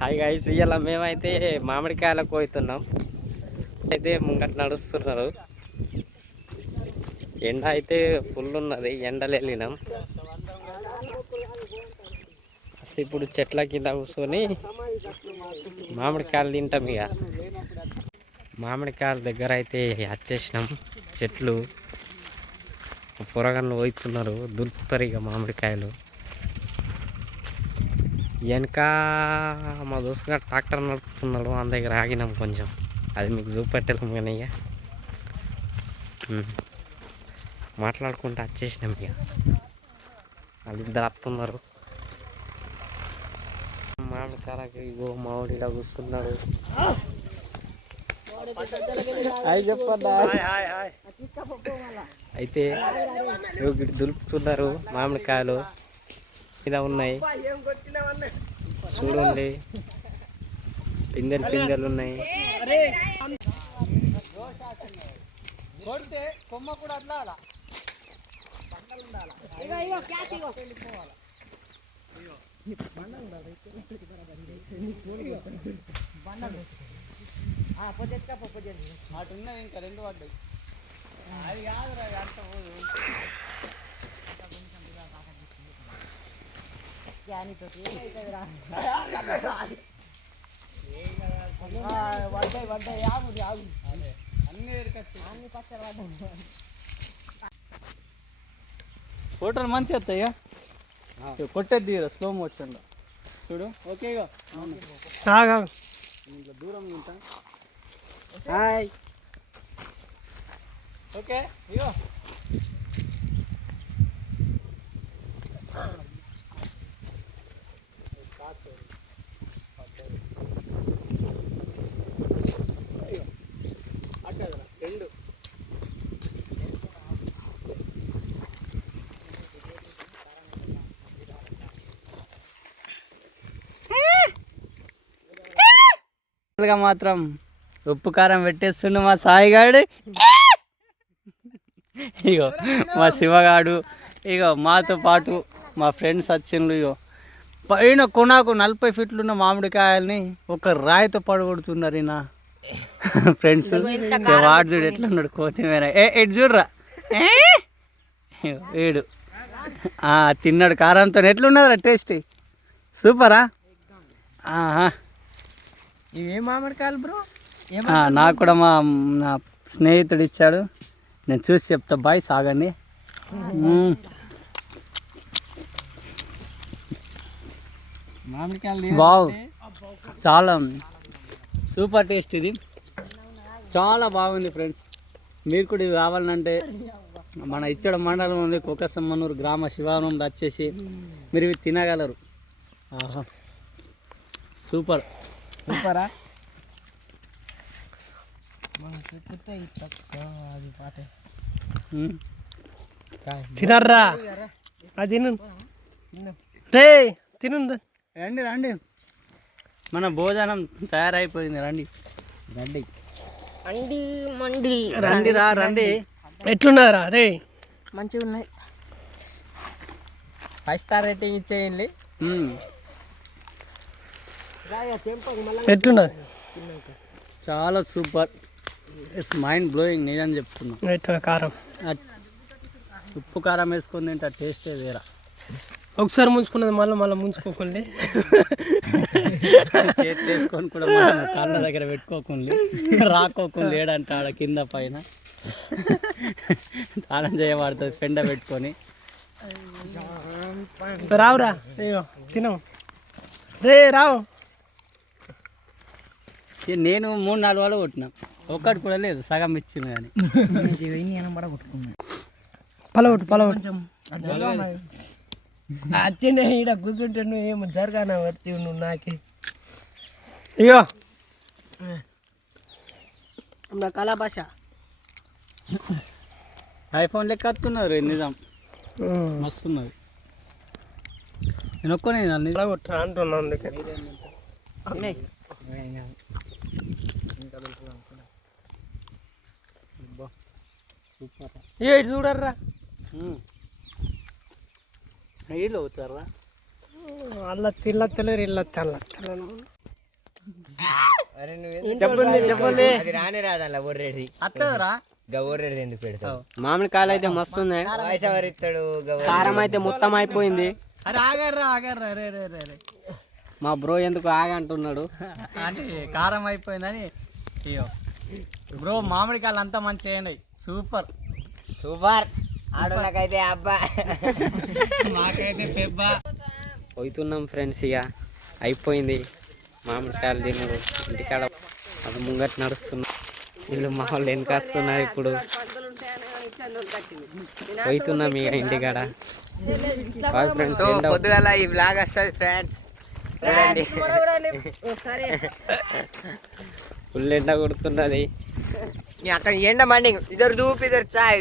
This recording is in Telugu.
హాయ్ గైస్, ఇవాళ మేమైతే మామిడికాయలకు పోతున్నాం. అయితే ముంగట నడుస్తున్నారు. ఎండ అయితే ఫుల్ ఉన్నది, ఎండలు వెళ్ళినాం. ఇప్పుడు చెట్ల కింద కూర్చొని మామిడికాయలు తింటాం. ఇక మామిడికాయల దగ్గర అయితే వచ్చేసినాం. చెట్లు పొరగన్లు పోయిస్తున్నారు, దులుపుతారు ఇక మామిడికాయలు. వెనక మా దోస్తుగా ట్రాక్టర్ నడుపుతున్నాడు, మన దగ్గర ఆగినాం కొంచెం. అది మీకు చూపెట్టలేము కానీ ఇక మాట్లాడుకుంటూ వచ్చేసినాం. ఇక వాళ్ళిద్దరు వస్తున్నారు. మామిడికాయలకి ఇగో మామిడిలా కూర్చున్నాడు. హాయ్ చెప్పండి. అయితే దులుపుతున్నారు మామిడికాయలు. ఇలా ఉన్నాయి చూడండి, పిందెలు ఉన్నాయి. అటున్నాయి ఇంకా రెండు పడ్డాయి. అది కాదురా, అంత ఫోటోలు మంచిగా వస్తాయా? కొట్టేది తీరా స్లో మోషన్లో చూడు. ఓకేగా ఇంట్లో దూరం ఉంటా. Hi okay. ఇగో రెండు మాత్రం ఉప్పు కారం పెట్టేస్తుండు మా సాయిగాడు. ఇగో మా శివగాడు, ఇగో మాతో పాటు మా ఫ్రెండ్స్ వచ్చిండ్రు. ఇగో పైన కొనాకు 40 ఫీట్లున్న మామిడికాయల్ని ఒక రాయితో పడగొడుతున్నారు నా ఫ్రెండ్స్. వాడు చూడు ఎట్లా ఉన్నాడు, కొత్తిమీర ఎటు చూడరా వీడు. తిన్నాడు కారంతో. ఎట్లున్నదిరా టేస్ట్? సూపరా? ఇవే మామిడికాయలు బ్రో. నాకు కూడా నా స్నేహితుడు ఇచ్చాడు, నేను చూసి చెప్తా. బాయ్ సాగండి. వావ్, చాలా సూపర్ టేస్ట్. ఇది చాలా బాగుంది ఫ్రెండ్స్. మీరు కూడా ఇవి కావాలంటే మన ఇచ్చడ మండలం ఉంది, కోకసమ్మనూరు గ్రామ శివాలయంలో వచ్చేసి మీరు ఇవి తినగలరు. సూపర్ సూపరా? తినర్రా, అది తిను రే, తిను. రండి రండి, మన భోజనం తయారైపోయింది. రండి రండి రండి రా రండి. ఎట్లున్నారా రే? మంచిగా ఉన్నాయి. 5 స్టార్ రేటింగ్ ఇచ్చేయండి. ఎట్లున్నది? చాలా సూపర్, ఇట్స్ మైండ్ బ్లోయింగ్. నేనని చెప్తున్నా. కారం, ఉప్పు కారం వేసుకొని తింటే టేస్టే వేరా. ఒకసారి ముంచుకున్నది మళ్ళీ ముంచుకోకండి. చేతి వేసుకొని కూడా కాళ్ళ దగ్గర పెట్టుకోకుండా రాకోకుండా లేడంట ఆడ కింద పైన తాళం చేయబడుతుంది పెండ పెట్టుకొని. రావురా, అయ్యో తినం రే, రావు. నేను 3-4 వాళ్ళు కొట్టినా, ఒక్కటి కూడా లేదు, సగం ఇచ్చింది. కానీ పలవట్టు అచ్చనే ఇక్కడ కూర్చుంటే నువ్వు ఏమో జరగాన పడితే నువ్వు నాకే. ఇగో నా కళా భాష ఐఫోన్ లెక్క వస్తున్నారు. నిజం మస్తున్నది. నేను ఒక్కనే అంటున్నా. సూపర్. చూడర్రా, నీళ్ళు అవుతారా? అల్ల తిల్లత్తలేరు, ఇల్లత్తలేరు. చెప్పండి అది రానే రాదల్లా ఒర్రెడి అత్తదరా గవర్రెడి ఎందుకు పెడతావు మామిడికాయలు అయితే మస్తు ఉన్నాయి. వాయిస్ ఎవరు ఇస్తాడు కారం అయితే మొత్తం అయిపోయింది. అరే ఆగర్రా రే రే రే రే మా బ్రో ఎందుకు ఆగంటున్నాడు. అంటే కారం అయిపోయిందని. అయ్యో బ్రో మామిడికాయలు అంతా మంచిగా అయినాయి. సూపర్ ఆడోళ్ళకైతే అబ్బా మాకైతే పెబ్బా. పోతున్నాం ఫ్రెండ్స్, ఇక అయిపోయింది మామిడికాయలు తినడు. ఇంటికాడ అది ముంగట నడుస్తున్నాం. వీళ్ళు మా వాళ్ళు వెనకాస్తున్నారు. ఇప్పుడు పోతున్నాం ఇక ఇంటికాడ. ఫ్రెండ్స్ పొద్దుగల ఈ బ్లాగ్ వస్తుంది ఫ్రెండ్స్. ఫుల్ ఎండ కొడుతున్నది. అక్కడ ఎండ మండి ఇద్దరు దూపు ఇద్దరు చాయ్